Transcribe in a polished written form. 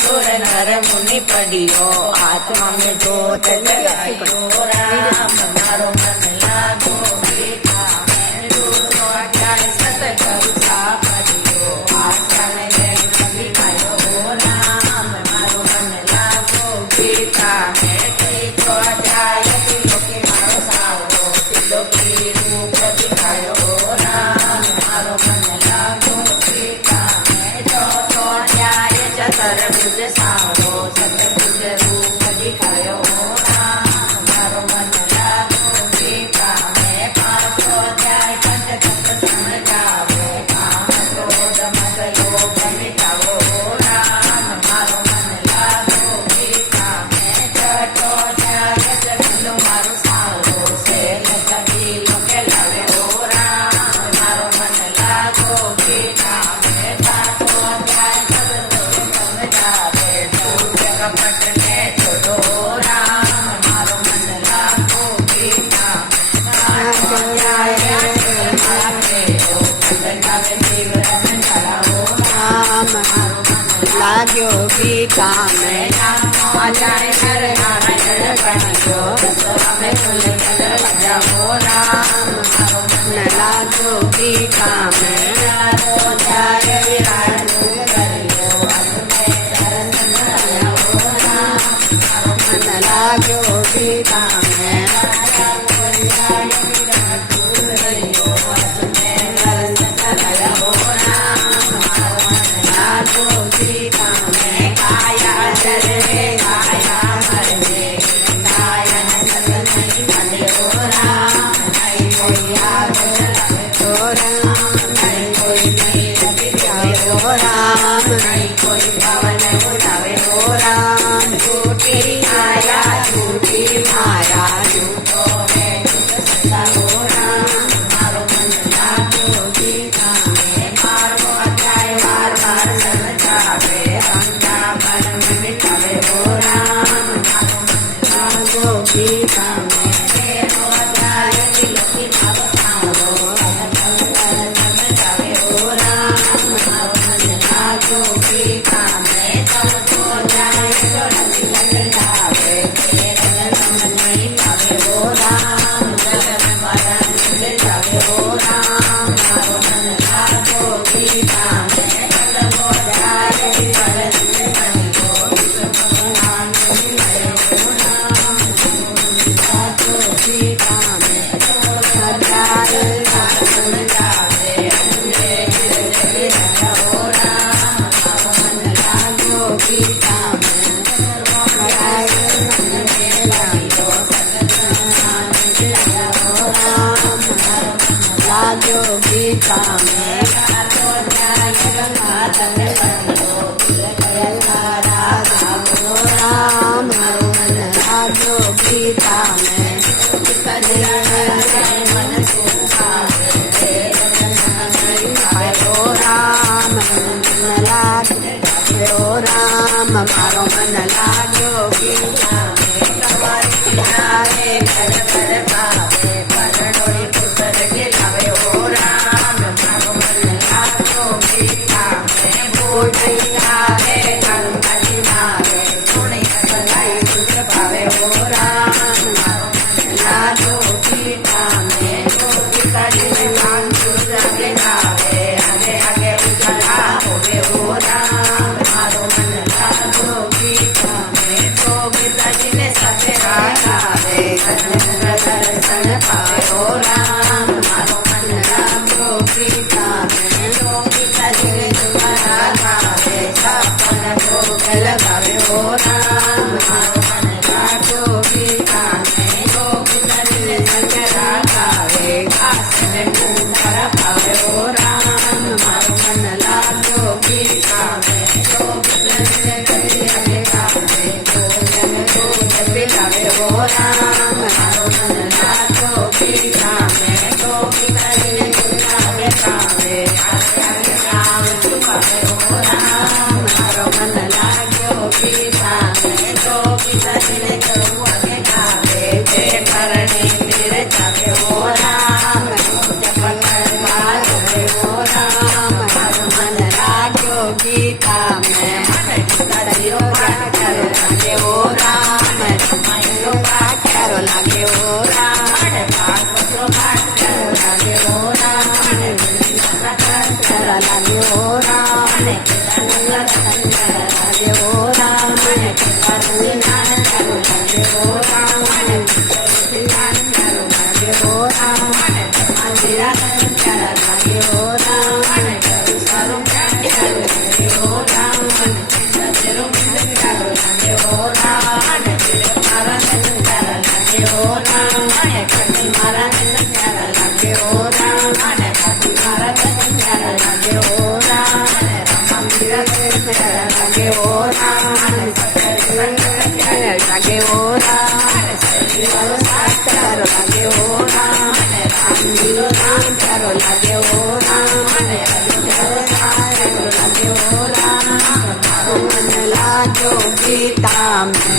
सुर नर मुनि पढ़ियो आत्मा में जोत जगायो राम मारो मन लागो गीता में दूसरो अध्याय सतगुरु सा पढ़ियो आस्था में कभी खायो राम मारो मन लागो गीता में तीसरो अध्याय तिलो की मारो सावरो तिलो की रूप दिखायो राम मारो मन लागो गीता में चौथो अध्याय चतुर्भुज सावरो चतुर्भुज रूप दिखायो राम मारो मन लागो गीता में पांचो अध्याय पंचतत्व समझावे काम क्रोध मद योग मिटावो राम मारो मन लागो गीता में छठो अध्याय जगलो मारो सावरो सेल सभी लोग लावे राम मारो मन लागो गीता में सातों अध्याय कपट ने छोड़ो राम मारो मन लागो गीता राम लाग्यो गीता में अध्याय नर नारायण पढ़ियो में फुल जाओ राम मारो मन लागो गीता में अध्याय विराट लागो गीता में लागो गीता में काया चले काया मरे काया नहीं हो राम नहीं कोई आग हो राम नहीं कोई नहीं हो राम नहीं कोई पवन उठावे हो राम झूठी आया झूठी माया झूठो में झूठ सच्चा हो राम मारो मन लागो गीता में मारो अध्याय बार बार समझावे पंगा मन में मिटावे हो राम मारो मन लागो गीता में तेरो अध्याय तिलकी भाव सारो समझावे हो राम मारो मन लागो गीता में चौथो अध्याय तिलक जावे लागो गीता में राम लागो गीता में मन राम लागो राम मारो मन लागो गीता में तुम्हारे घर घर पावे परडोरी पुत्र के लावे हो राम मारो मन लागो गीता में बोलिया है गंगा नावे पुण्य सगाई सुख पावे हो राम मारो मन लागो गीता में गीता जी में मान सूर्य के नावे आगे आगे उजाला होवे हो राम मारो मन लागो गीता में तो गीता जी ने सतेरा गावे दर्शन पावे हो राम मारो मन लागो गीता में तो गीता जी ने तुम्हारा गावे सपन भोग लगावे हो राम मारो मन लागो गीता में तो गीता जी ने सतेरा गावे घास में तुम्हारा पावे हो राम मारो मन लागो गीता में तो गीता जी ने कभी गावे भोजन दूध पिलावे हो राम मारो मन लागो गीता में तो गीता जी ने કાવે રામ શું કરે ઓ રામ મારો મન લાગ્યો ગીતા મેં તો ગીતાને કરું અગે કાવે જે કરણે મેરે જાવે ઓ રામ ગીતા મેં તારો લાગે ઓ રામ મારો પાઠ તારો લાગે ઓ રામ પાઠ લાગે ઓ રામ તારા લાગે ઓ રામ લાગે ઓ રામ લાગે ઓ રામ લાગે ઓ રામ લાગે ઓ રામ ગીતા